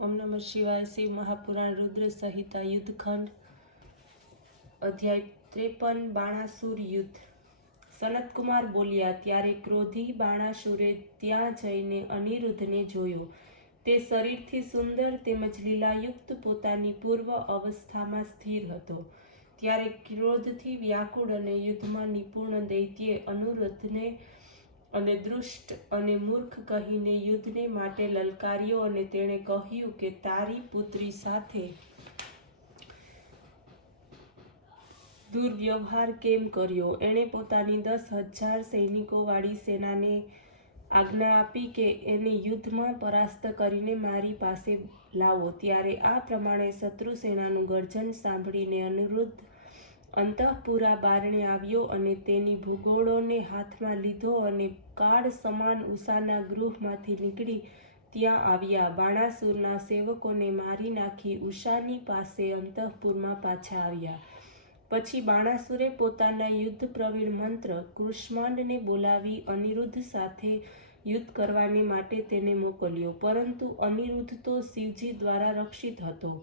ओम नमः शिवाय। शिव महापुराण रुद्र संहिता युद्धखंड अध्याय 53 बाणासुर युद्ध। सनत कुमार बोल्या त्यारे क्रोधी बाणासुरे ત્યાં જઈને અનિરુદ્ધને જોયો। તે શરીરથી સુંદર તેમજ લીલાયુક્ત પોતાની પૂર્વ અવસ્થામાં સ્થિર હતો। ત્યારે ક્રોધથી વ્યાકુળ અને યુદ્ધમાં નિપુણ દૈત્યે અનિરુદ્ધને અને દૃષ્ટ અને મૂર્ખ કહીને યુદ્ધને માટે લલકાર્યો અને તેણે કહ્યું કે તારી પુત્રી સાથે દુર્વ્યવહાર કેમ કર્યો। એણે પોતાની 10,000 સૈનિકોવાળી સેનાને આજ્ઞા આપી કે એને યુદ્ધમાં પરાસ્ત કરીને મારી પાસે લાવો। ત્યારે આ પ્રમાણે શત્રુ સેનાનું ગર્જન સાંભળીને અનિરુદ્ધ અંતઃપુરા બારણે આવ્યો અને તેની ભૂગોળોને હાથમાં લીધો અને કાળ સમાન ઉષાના ગૃહમાંથી નીકળી ત્યાં આવ્યા। બાણાસુરના સેવકોને મારી નાખી ઉષાની પાસે અંતઃપુરમાં પાછા આવ્યા। પછી બાણાસુરે પોતાના યુદ્ધ પ્રવીણ મંત્ર કૃષ્માંડને બોલાવી અનિરુદ્ધ સાથે યુદ્ધ કરવાને માટે તેને મોકલ્યો, પરંતુ અનિરુદ્ધ તો શિવજી દ્વારા રક્ષિત હતો।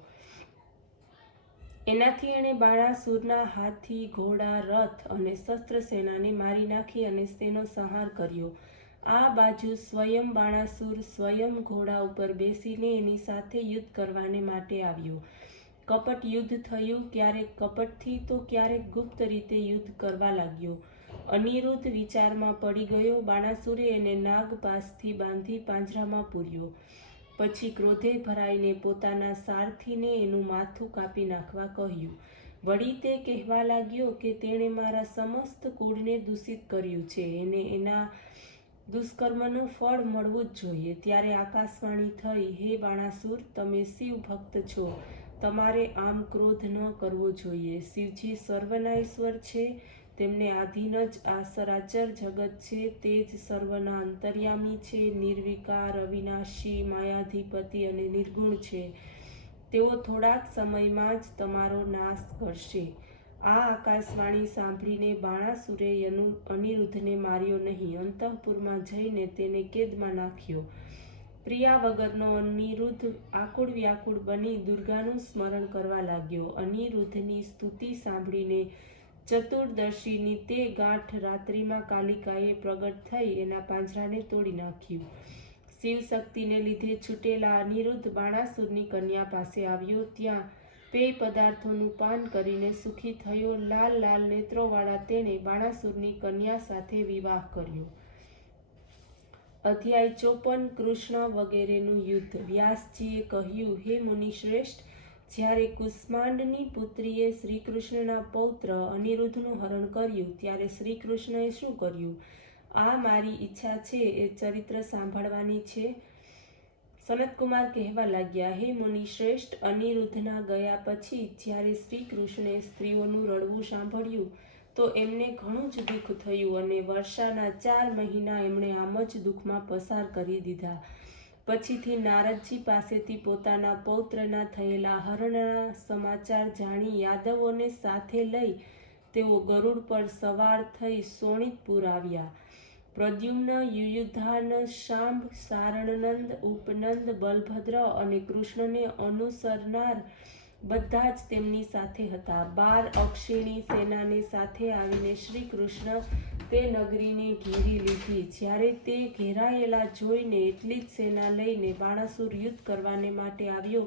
એનાથી એણે બાણાસુરના હાથી, ઘોડા, રથ અને શસ્ત્ર સેનાને મારી નાખી અને તેનો સંહાર કર્યો। આ બાજુ સ્વયં બાણાસુર સ્વયં ઘોડા ઉપર બેસીને એની સાથે યુદ્ધ કરવાને માટે આવ્યો। કપટ યુદ્ધ થયું, ક્યારેક કપટથી તો ક્યારેક ગુપ્ત રીતે યુદ્ધ કરવા લાગ્યો। અનિરુદ્ધ વિચારમાં પડી ગયો। બાણાસુરે એને નાગપાશથી બાંધી પાંજરામાં પૂર્યો। પછી ક્રોધે ભરાઈને પોતાના સારથીને એનું માથું કાપી નાખવા કહ્યું। વળી તે કહેવા લાગ્યો કે તેણે મારા સમસ્ત કુળને દૂષિત કર્યું છે, એને એના દુષ્કર્મનું ફળ મળવું જ જોઈએ। ત્યારે આકાશવાણી થઈ, હે બાણાસુર, તમે શિવ ભક્ત છો, તમારે આમ ક્રોધ ન કરવો જોઈએ। શિવજી સર્વના ઈશ્વર છે, તેમને આધીન જ આ સરાચર જગત છે, તે જ સર્વના અંતર્યામી છે, નિર્વિકાર, અવિનાશી, માયાધિપતિ અને નિર્ગુણ છે। તેઓ થોડાક સમયમાં જ તમારો નાશ કરશે। આ આકાશવાણી સાંભળીને બાણાસુરે અનિરુદ્ધને માર્યો નહીં, અંતઃપુરમાં જઈને તેને કેદમાં નાખ્યો। પ્રિયા વગરનો અનિરુદ્ધ આકુળ વ્યાકુળ બની દુર્ગાનું સ્મરણ કરવા લાગ્યો। અનિરુદ્ધની સ્તુતિ સાંભળીને ચતુર્દશીની તે ગાંઠ રાત્રિમાં કાલિકાએ પ્રગટ થઈ એના પાંજરાને તોડી નાખ્યું। શિવ શક્તિને લીધે છૂટેલા અનિરુદ્ધ બાણાસુરની કન્યા પાસે આવ્યો। ત્યાં પેય પદાર્થોનું પાન કરીને સુખી થયો। લાલ લાલ નેત્રોવાળા તેણે બાણાસુરની કન્યા સાથે વિવાહ કર્યો। અધ્યાય 54 કૃષ્ણ વગેરેનું યુદ્ધ। વ્યાસજીએ કહ્યું, હે મુનિશ્રેષ્ઠ, જ્યારે કુષ્માંડની પુત્રીએ શ્રીકૃષ્ણના પૌત્ર અનિરુદ્ધનું હરણ કર્યું ત્યારે શ્રીકૃષ્ણએ શું કર્યું? આ મારી ઈચ્છા છે, એ ચરિત્ર સાંભળવાની છે। સનતકુમાર કહેવા લાગ્યા, હે મુનિશ્રેષ્ઠ, અનિરુદ્ધના ગયા પછી જ્યારે શ્રીકૃષ્ણે સ્ત્રીઓનું રડવું સાંભળ્યું તો એમને ઘણું જ દુઃખ થયું અને વર્ષાના 4 મહિના એમણે આમ જ દુઃખમાં પસાર કરી દીધા। પછીથી નારદજી પાસેથી પોતાના પૌત્રના થયેલા હરણના સમાચાર જાણી યાદવોને સાથે લઈ તેઓ ગરુડ પર સવાર થઈ શોણિતપુર આવ્યા। પ્રદ્યુમ્ન, યુયુધાન, શાંબ, સારણનંદ, ઉપનંદ, બલભદ્ર અને કૃષ્ણને અનુસરનાર બધા જ તેમની સાથે હતા। 12 અક્ષિણી સેનાને સાથે આવીને શ્રી કૃષ્ણ તે નગરીને ઘેરી લીધી। જ્યારે તે ઘેરાયેલા જોઈને એટલી જ સેના લઈને બાણાસુર યુદ્ધ કરવાને માટે આવ્યો।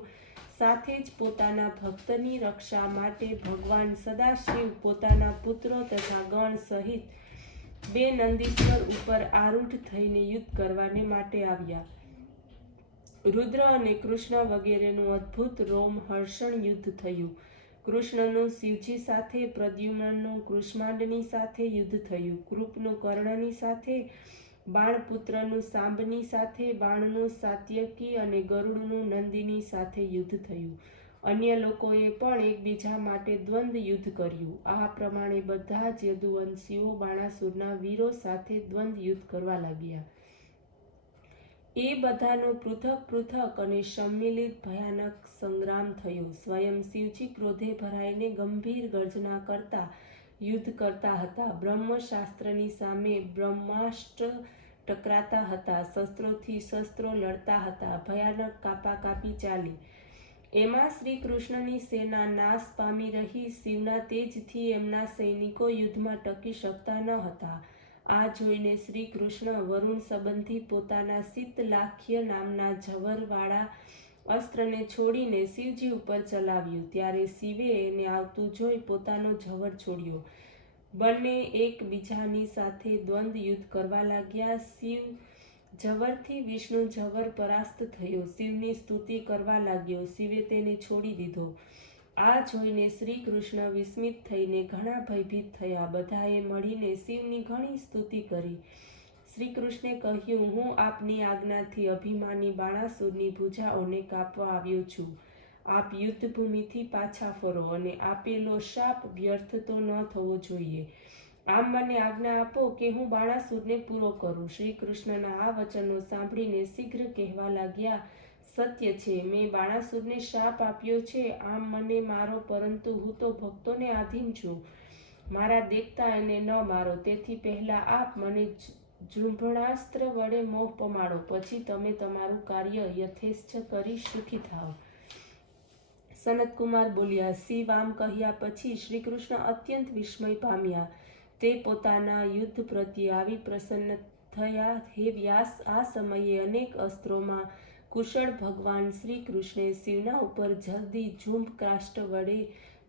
સાથે જ પોતાના ભક્તની રક્ષા માટે ભગવાન સદાશિવ પોતાના પુત્રો તથા ગણ સહિત 2 નંદીશ્વર ઉપર આરૂઢ થઈને યુદ્ધ કરવાને માટે આવ્યા। રુદ્ર અને કૃષ્ણ વગેરેનું અદ્ભુત રોમહર્ષણ યુદ્ધ થયું। કૃષ્ણનું શિવજી સાથે, પ્રદ્યુમ્નનું કૃષ્માંડની સાથે યુદ્ધ થયું। કૃપનું કર્ણની સાથે, બાણપુત્રનું સાંબની સાથે, બાણનું સાત્યકી અને ગરુડનું નંદીની સાથે યુદ્ધ થયું। અન્ય લોકોએ પણ એકબીજા માટે દ્વંદ યુદ્ધ કર્યું। આ પ્રમાણે બધા જ યદુવંશીઓ બાણાસુરના વીરો સાથે દ્વંદ યુદ્ધ કરવા લાગ્યા। એ બધાનો પૃથક પૃથક અને સંમિલિત ભયાનક સંગ્રામ થયો। સ્વયં શિવજી ક્રોધે ભરાઈને ગંભીર ગર્જના કરતા યુદ્ધ કરતા હતા। બ્રહ્મશાસ્ત્રની સામે બ્રહ્માસ્ત્ર ટકરાતા હતા, શસ્ત્રોથી શસ્ત્રો લડતા હતા, ભયાનક કાપાકાપી ચાલી. એમાં શ્રી કૃષ્ણની સેના નાશ પામી રહી. શિવના તેજથી એમના સૈનિકો યુદ્ધમાં ટકી શકતા ન હતા. આ જોઈને શ્રી કૃષ્ણ વરુણ સંબંધી પોતાના શીતલાખ્ય નામના ઝવરવાળા અસ્ત્રને છોડીને શિવજી ઉપર ચલાવ્યું. ત્યારે શિવે એને આવતું જોઈ પોતાનો ઝવર છોડ્યો. બંને એકબીજાની સાથે દ્વંદ્વ યુદ્ધ કરવા લાગ્યા. શિવ ઝવરથી વિષ્ણુ ઝવર પરાસ્ત થયો. શિવની સ્તુતિ કરવા લાગ્યો. શિવે તેને છોડી દીધો. આ જોઈને શ્રી કૃષ્ણ વિસ્મિત થઈને ઘણા ભયભીત થયા. બધાએ મળીને શિવની ઘણી સ્તુતિ કરી. શ્રી કૃષ્ણે કહ્યું, હું આપની આજ્ઞાથી અભિમાની બાણાસુરની ભુજાઓને કાપવા આવ્યો છું. આપ યુદ્ધભૂમિથી પાછા ફરો અને આપેલો શાપ વ્યર્થ તો ન થવો જોઈએ. આમ મને આજ્ઞા આપો કે હું બાણાસુરને પૂરો કરું. શ્રી કૃષ્ણના આ વચનો સાંભળીને શીઘ્ર કહેવા લાગ્યા, સત્ય છે, મેં બાણાસુરને શાપ આપ્યો છે. આમ મને મારો, પરંતુ હું તો ભક્તોને આધીન છું. મારા દેખતા એને ન મારો. તેથી પહેલા આપ મને જૃંભણાસ્ત્ર વડે મોહ પમાડો, પછી તમે તમારું કાર્ય યથેચ્છ કરી સુખી થાઓ. સનતકુમાર બોલ્યા, શિવ આમ કહ્યા પછી શ્રી કૃષ્ણ અત્યંત વિસ્મય પામ્યા. તે પોતાના યુદ્ધ પ્રત્યે આવી પ્રસન્ન થયા. હે વ્યાસ, આ સમયે અનેક અસ્ત્રોમાં કુશળ ભગવાન શ્રી કૃષ્ણે શિવના ઉપર જલ્દી ઝુંભ કાષ્ઠ વડે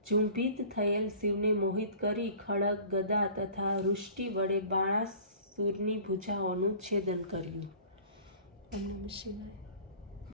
ઝુંભિત થયેલ શિવને મોહિત કરી ખડગ, ગદા તથા વૃષ્ટિ વડે બાણાસુરની ભુજાઓનું છેદન કર્યું. નમઃ શિવાય.